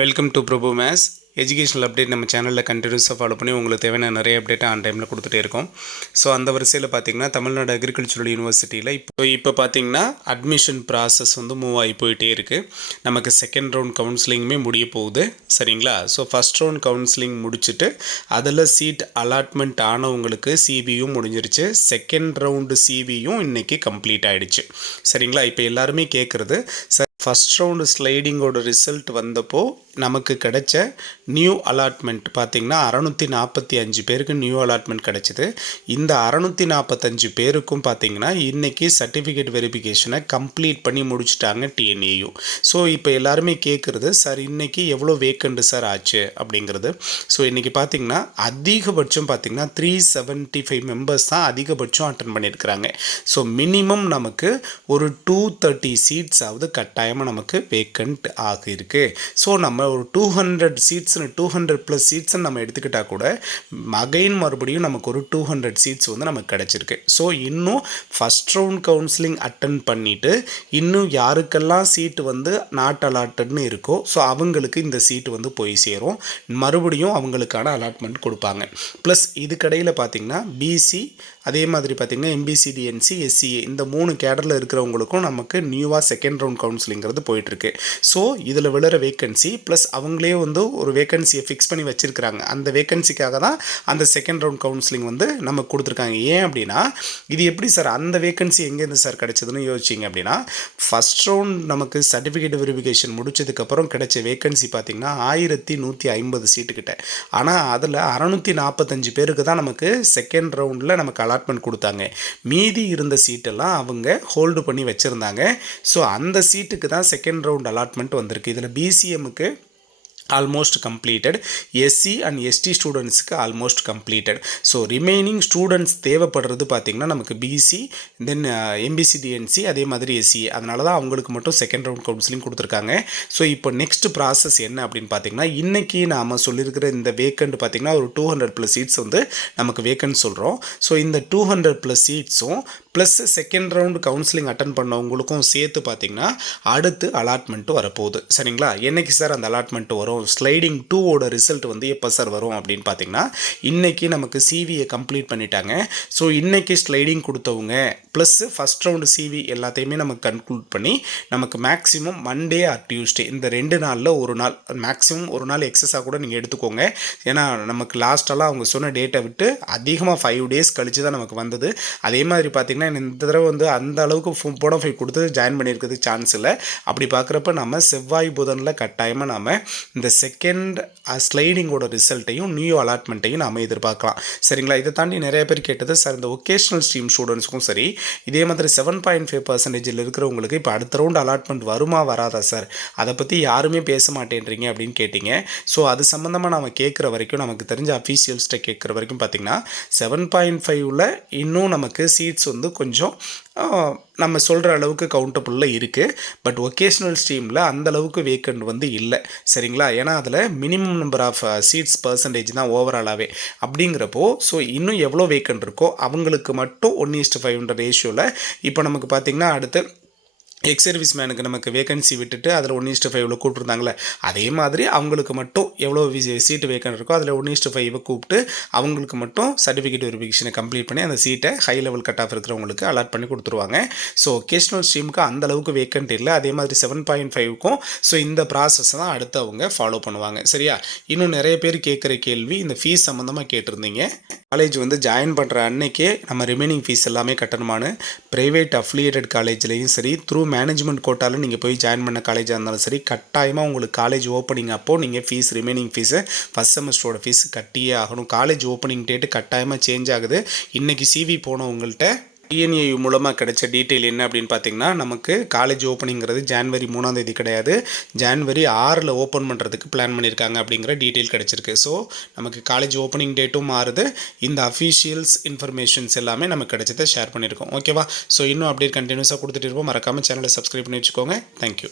Welcome to Prabhu maths educational update நம்ம சேனலில் கண்டினியூஸாக ஃபாலோ பண்ணி உங்களுக்கு தேவையான நிறைய அப்டேட்டை ஆன் டைமில் கொடுத்துட்டே இருக்கோம். ஸோ அந்த வரிசையில் பார்த்தீங்கன்னா தமிழ்நாடு அக்ரிகல்ச்சரல் யூனிவர்சிட்டியில் இப்போ பார்த்தீங்கன்னா அட்மிஷன் ப்ராசஸ் வந்து மூவ் ஆகி போயிட்டே இருக்குது. நமக்கு செகண்ட் ரவுண்ட் கவுன்சிலிங்குமே முடிய போகுது, சரிங்களா? ஸோ ஃபஸ்ட் ரவுண்ட் கவுன்சிலிங் முடிச்சுட்டு அதில் சீட் அலாட்மெண்ட் ஆனவங்களுக்கு சிபியும் முடிஞ்சிருச்சு. செகண்ட் ரவுண்டு சிபியும் இன்றைக்கி கம்ப்ளீட் ஆகிடுச்சு, சரிங்களா? இப்போ எல்லாருமே கேட்குறது, சார் ஃபஸ்ட் ரவுண்டு ஸ்லைடிங்கோட ரிசல்ட் வந்தப்போ நமக்கு கிடைச்ச நியூ அலாட்மெண்ட் பார்த்திங்கன்னா 645 பேருக்கு நியூ அலாட்மெண்ட் கிடச்சிது. இந்த 645 பேருக்கும் பார்த்திங்கன்னா இன்றைக்கி சர்டிஃபிகேட் வெரிஃபிகேஷனை கம்ப்ளீட் பண்ணி முடிச்சுட்டாங்க TNAU. ஸோ இப்போ எல்லாருமே கேட்குறது, சார் இன்றைக்கி எவ்வளோ வேக்கண்ட் சார் ஆச்சு அப்படிங்கிறது. ஸோ இன்றைக்கி பார்த்திங்கன்னா அதிகபட்சம் பார்த்திங்கன்னா 375 மெம்பர்ஸ் தான் அதிகபட்சம் அட்டன் பண்ணியிருக்கிறாங்க. ஸோ மினிமம் நமக்கு ஒரு 230 சீட்ஸாவது கட்டாயமாக நமக்கு வேக்கண்ட் ஆகியிருக்கு. ஸோ நம்ம ஒரு 200 சீட்ஸ்னு 200+ சீட்ஸ்ன்னு நம்ம எடுத்துக்கிட்டால் கூட அகைன் மறுபடியும் நமக்கு ஒரு 200 சீட்ஸ் வந்து நமக்கு கிடச்சிருக்கு. ஸோ இன்னும் ஃபஸ்ட் ரவுண்ட் கவுன்சிலிங் அட்டன் பண்ணிவிட்டு இன்னும் யாருக்கெல்லாம் சீட்டு வந்து நாட் அலாட்டட்னு இருக்கோ ஸோ அவங்களுக்கு இந்த சீட்டு வந்து போய் சேரும். மறுபடியும் அவங்களுக்கான அலாட்மெண்ட் கொடுப்பாங்க. ப்ளஸ் இதுக்கடையில் பார்த்திங்கன்னா பிசி, அதே மாதிரி பார்த்திங்கன்னா MBCDNC SCA இந்த 3 கேடரில் இருக்கிறவங்களுக்கும் நமக்கு நியூவாக செகண்ட் ரவுண்ட் கவுன்சிலிங்கிறது போயிட்டுருக்கு. ஸோ இதில் விழுற வேக்கன்சி ப்ளஸ் அவங்களே வந்து ஒரு வேக்கன்சியை ஃபிக்ஸ் பண்ணி வச்சுருக்கிறாங்க. அந்த வேக்கன்சிக்காக தான் அந்த செகண்ட் ரவுண்ட் கவுன்சிலிங் வந்து நமக்கு கொடுத்துருக்காங்க. ஏன் அப்படின்னா, இது எப்படி சார் அந்த வேக்கன்சி எங்கேருந்து சார் கிடச்சதுன்னு யோசிச்சிங்க அப்படின்னா, ஃபஸ்ட் ரவுண்ட் நமக்கு சர்டிஃபிகேட் வெரிஃபிகேஷன் முடிச்சதுக்கப்புறம் கிடைச்ச வேக்கன்சி பார்த்திங்கன்னா 1150 சீட்டுக்கிட்ட. ஆனால் அதில் 645 பேருக்கு தான் நமக்கு செகண்ட் ரவுண்டில் நமக்கு அலாட்மெண்ட் கொடுத்தாங்க. மீதி இருந்த சீட்டெல்லாம் அவங்க ஹோல்டு பண்ணி வச்சுருந்தாங்க. ஸோ அந்த சீட்டுக்கு தான் செகண்ட் ரவுண்ட் அலாட்மெண்ட் வந்திருக்கு. இதில் BCMக்கு almost completed, SC and ST ஸ்டூடெண்ட்ஸுக்கு almost completed. So remaining students தேவைப்படுறது பார்த்திங்கன்னா நமக்கு BC, தென் MBCDNC, அதே மாதிரி SCA. அதனால தான் அவங்களுக்கு மட்டும் செகண்ட் ரவுண்ட் கவுன்சிலிங் கொடுத்துருக்காங்க. ஸோ இப்போ நெக்ஸ்ட் ப்ராசஸ் என்ன அப்படின்னு பார்த்திங்கன்னா, இன்றைக்கி நாம் சொல்லியிருக்கிற இந்த வேக்கண்ட் பார்த்திங்கன்னா ஒரு 200+ சீட்ஸ் வந்து நமக்கு வேக்கண்ட் சொல்கிறோம். ஸோ இந்த 200+ சீட்ஸும் plus second round counselling attend பண்ணவங்களுக்கும் சேர்த்து பார்த்திங்கன்னா அடுத்து அலாட்மெண்ட்டு வரப்போகுது, சரிங்களா? என்றைக்கு சார் அந்த அலாட்மெண்ட்டு வரும்? ஸ்லைடிங் 2ஓட ரிசல்ட் வந்து எப்போ சார் வரும் அப்படின்னு பார்த்திங்கன்னா, இன்றைக்கி நமக்கு சிவியை கம்ப்ளீட் பண்ணிட்டாங்க. ஸோ இன்றைக்கி ஸ்லைடிங் கொடுத்தவங்க ப்ளஸ் ஃபஸ்ட் ரவுண்டு சிவி எல்லாத்தையுமே நமக்கு கன்க்ளூட் பண்ணி நமக்கு மேக்ஸிமம் மண்டே ஆர் டியூஸ்டே இந்த 2 நாளில் ஒரு நாள், மேக்ஸிமம் ஒரு நாள் எக்ஸஸாக கூட நீங்கள் எடுத்துக்கோங்க. ஏன்னா நமக்கு லாஸ்ட்டெல்லாம் அவங்க சொன்ன டேட்டை விட்டு அதிகமாக 5 டேஸ் கழித்து தான் நமக்கு வந்தது. அதே மாதிரி பார்த்திங்கன்னா இந்த தடவை வந்து அந்த அளவுக்கு போனஃபைட் கொடுத்து ஜாயின் பண்ணியிருக்கிறதுக்கு சான்ஸ் இல்லை. அப்படி பார்க்குறப்ப நம்ம செவ்வாய் புதனில் கட்டாயமாக நம்ம இந்த செகண்ட் ஸ்லைடிங்கோட ரிசல்ட்டையும் நியூ அலாட்மெண்ட்டையும் நாம் எதிர்பார்க்கலாம், சரிங்களா? இதை தாண்டி நிறைய பேர் கேட்டது, சார் இந்த ஒகேஷ்னல் ஸ்ட்ரீம் ஸ்டூடெண்ட்ஸுக்கும் சரி இதே மாதிரி 7.5% இருக்கிறவங்களுக்கு இப்போ அடுத்த ரவுண்ட் அலாட்மெண்ட் வருமா வராதா சார், அதை பற்றி யாருமே பேச மாட்டேன்றீங்க அப்படின்னு கேட்டிங்க. ஸோ அது சம்மந்தமாக நம்ம கேட்குற வரைக்கும், நமக்கு தெரிஞ்ச அஃபீஷியல்ஸ்ட்டை கேட்குற வரைக்கும் பார்த்திங்கன்னா 7.5ல் இன்னும் நமக்கு சீட்ஸ் வந்து கொஞ்சம் நம்ம சொல்கிற அளவுக்கு கவுண்டபுளில் இருக்குது. பட் ஒகேஷ்னல் ஸ்ட்ரீமில் அந்தளவுக்கு வேக்கண்ட் வந்து இல்லை, சரிங்களா? ஏன்னா அதில் minimum number of seats percentage தான் ஓவராலாகவே. அப்படிங்கிறப்போ ஸோ இன்னும் எவ்வளோ வேக்கண்ட் இருக்கோ அவங்களுக்கு மட்டும் 1:5 ரேஷியோவில் இப்போ நமக்கு பார்த்திங்கன்னா அடுத்து எக்ஸ் சர்வீஸ் மேனுக்கு நமக்கு வேகன்சி விட்டுட்டு அதில் 1:5 கூப்பிட்ருந்தாங்களே, அதே மாதிரி அவங்களுக்கு மட்டும் எவ்வளோ சீட்டு வேக்கன்ட் இருக்கோ அதில் 1:5 கூப்பிட்டு அவங்களுக்கு மட்டும் சர்டிஃபிகேட் வெரிஃபிகேஷனை கம்ப்ளீட் பண்ணி அந்த சீட்டை ஹை லெவல் கட் ஆஃப் இருக்கிறவங்களுக்கு அலாட் பண்ணி கொடுத்துருவாங்க. ஸோ ஒகேஷ்னல் ஸ்ட்ரீமுக்கு அந்தளவுக்கு வேக்கன்ட் இல்லை. அதே மாதிரி 7.5க்கும் ஸோ இந்த ப்ராசஸ் தான் அடுத்து அவங்க ஃபாலோ பண்ணுவாங்க, சரியா? இன்னும் நிறைய பேர் கேட்குற கேள்வி, இந்த ஃபீஸ் சம்மந்தமாக கேட்டிருந்தீங்க. காலேஜ் வந்து ஜாயின் பண்ணுற அன்னைக்கே நம்ம ரிமைனிங் ஃபீஸ் எல்லாமே கட்டணுமான்னு. ப்ரைவேட் அஃபிலியேட்டட் காலேஜ்லேயும் சரி, த்ரூ மேனேஜ்மெண்ட் கோட்டாவில் நீங்கள் போய் ஜாயின் பண்ண காலேஜாக இருந்தாலும் சரி, கட்டாயமாக உங்களுக்கு காலேஜ் ஓப்பனிங் அப்போது நீங்கள் ஃபீஸ் ரிமைனிங் ஃபீஸை ஃபஸ்ட் செமஸ்டரோட ஃபீஸ் கட்டியே ஆகணும். காலேஜ் ஓப்பனிங் டேட்டு கட்டாயமாக சேஞ்ச் ஆகுது. இன்றைக்கி சிவி போனவங்கள்ட்ட TNAU மூலமாக கிடைச்ச டீட்டெயில் என்ன அப்படின்னு பார்த்தீங்கன்னா, நமக்கு காலேஜ் ஓப்பனிங்கிறது ஜான்வரி 3ஆம் தேதி கிடையாது, ஜான்வரி 6ல் ஓப்பன் பண்ணுறதுக்கு பிளான் பண்ணியிருக்காங்க அப்படிங்கிற டீட்டெயில் கிடச்சிருக்கு. ஸோ நமக்கு காலேஜ் ஓப்பனிங் டேட்டும் மாறுது. இந்த அஃபீஷியல்ஸ் இன்ஃபர்மேஷன்ஸ் எல்லாமே நமக்கு கிடைச்சதை ஷேர் பண்ணியிருக்கோம், ஓகேவா? ஸோ இன்னும் அப்டேட் கண்டினியூஸாக கொடுத்துட்டு இருப்போம். மறக்காமல் சேனலை சப்ஸ்கிரைப் பண்ணி வச்சுக்கோங்க. தேங்க்யூ.